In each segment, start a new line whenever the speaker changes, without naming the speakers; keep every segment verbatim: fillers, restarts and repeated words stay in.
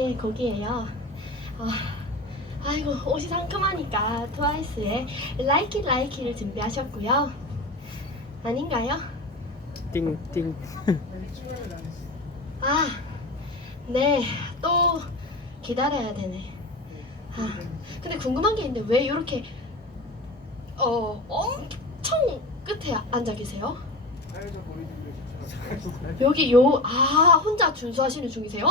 네, 거기에요. 아, 아이고, 옷이 상큼하니까 트와이스의 Like It Like It를 준비하셨고요. 아닌가요?
띵띵.
아, 네, 또 기다려야 되네. 아, 근데 궁금한 게 있는데 왜 이렇게 어 엄청 끝에 앉아 계세요? 여기 요 아 혼자 준수하시는 중이세요?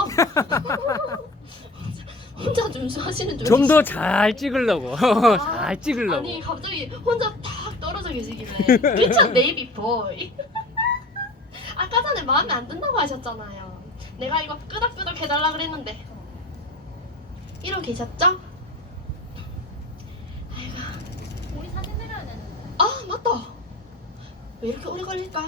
혼자 준수하시는 중.
좀 더 잘 찍으려고. 잘 찍으려고.
아니 갑자기 혼자 탁 떨어져 계시길래 괜찮 네이비 보이. 아까 전에 마음에 안 든다고 하셨잖아요. 내가 이거 끄덕끄덕 해달라 그랬는데 이러고 계셨죠? 아이고.
우리 사진 내려야 되는데.
아 맞다. 왜 이렇게 오래 걸릴까?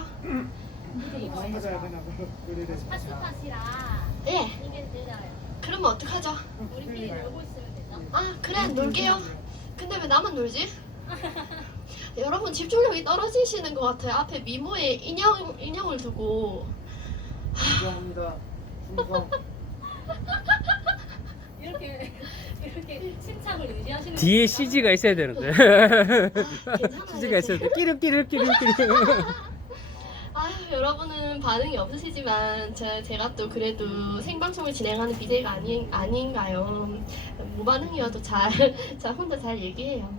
파스팟이라
예.
이게 느려요.
그러면 어떡하죠?
우리끼리 놀고 있으면 되죠?
아 그래 놀게요. 근데 왜 나만 놀지? 여러분 집중력이 떨어지시는 것 같아요. 앞에 미모에 인형 인형을 두고.
감사합니다. 충성.
이렇게 이렇게 침착을 유지하시는
뒤에
겁니까?
씨지가 있어야 되는데.
아, 괜찮아요.
씨지가 있어야 돼. 끼륵끼륵끼륵끼륵.
아유 여러분은 반응이 없으시지만 제, 제가 또 그래도 생방송을 진행하는 비제가 아니, 아닌가요? 무반응이어도 잘, 잘 혼자 잘 얘기해요.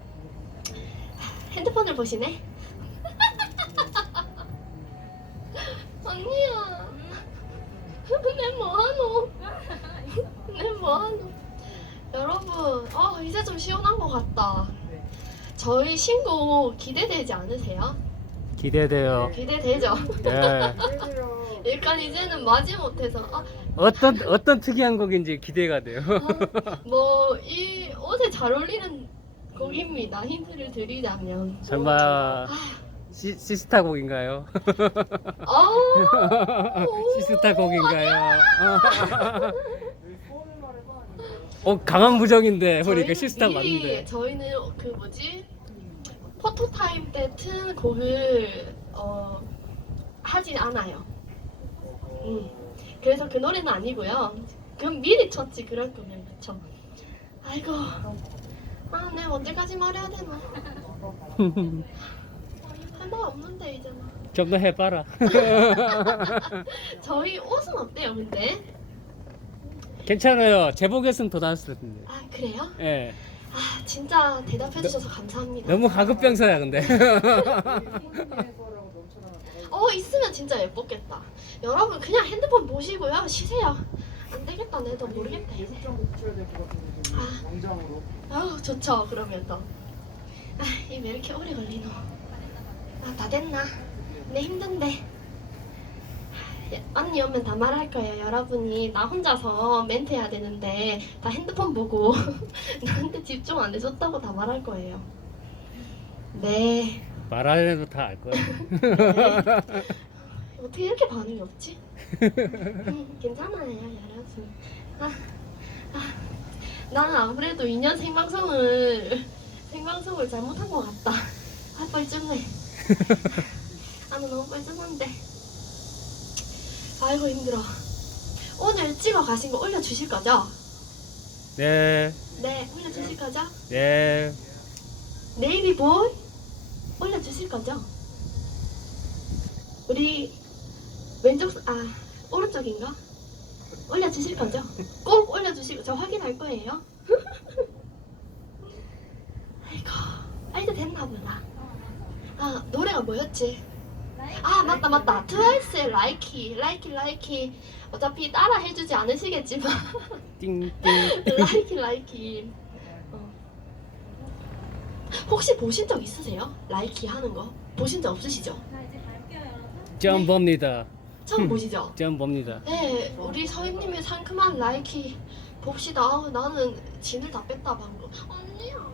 핸드폰을 보시네? 언니야 내 뭐하노? 내 뭐하노? 여러분 어, 이제 좀 시원한 것 같다. 저희 신곡 기대되지 않으세요?
기대돼요.
기대되죠?
예.
일단 이제는 마지못해서 아,
어떤 어떤 특이한 곡인지 기대가 돼요.
뭐 이 옷에 잘 어울리는 곡입니다. 힌트를 드리자면
설마 시, 시스타 곡인가요?
아
시스타 곡인가요? 어 강한 부정인데 보니까 시스타 맞는데.
저희는 그 뭐지 포토타임 때 튼 곡을 어, 하진 않아요. 음. 그래서 그 노래는 아니고요. 그럼 미리 쳤지 그럴 거면 그쵸? 아이고 아 내가 언제까지 말해야 되나? 할 말 없는데 이제 막.
좀 더 해봐라.
저희 옷은 어때요 근데?
괜찮아요. 제복이었으면 더 나았을 텐데.
아 그래요?
예.
아 진짜 대답해 주셔서 감사합니다.
너무 하급병사야 근데.
어 있으면 진짜 예뻤겠다. 여러분 그냥 핸드폰 보시고요 쉬세요. 안 되겠다 내도 모르겠다 이제. 아.
광장으로.
아우 좋죠 그러면 또. 아이 왜 이렇게 오래 걸리노? 아 다 됐나? 내 힘든데. 예, 언니 오면 다 말할 거예요. 여러분이 나 혼자서 멘트 해야 되는데 다 핸드폰 보고 나한테 집중 안 해줬다고 다 말할 거예요. 네.
말 안 해도 다 알 거야.
네. 어떻게 이렇게 반응이 없지? 음, 괜찮아요 여러분. 아, 아, 나는 아무래도 이 년 생방송을 생방송을 잘못한 것 같다. 아 뻘쭘해. 아 나 너무 뻘쭘한데. 아이고 힘들어. 오늘 찍어 가신 거 올려주실 거죠?
네.
네 올려주실 거죠?
네.
네이비 보이 올려주실 거죠? 우리 왼쪽 아 오른쪽인가? 올려주실 거죠? 꼭 올려주시고 저 확인할 거예요. 아이고 알게 됐나 보다. 아 노래가 뭐였지? 아 맞다 맞다 트와이스의 라이키 라이키 라이키 어차피 따라 해주지 않으시겠지만
띵띵.
라이키 라이키 어. 혹시 보신 적 있으세요? 라이키 하는 거 보신 적 없으시죠?
나 이제 갈게요 여러분.
점 봅니다.
처음 보시죠?
점 봅니다.
네 우리 서인님의 상큼한 라이키 봅시다. 아우, 나는 진을 다 뺐다 방금. 언니야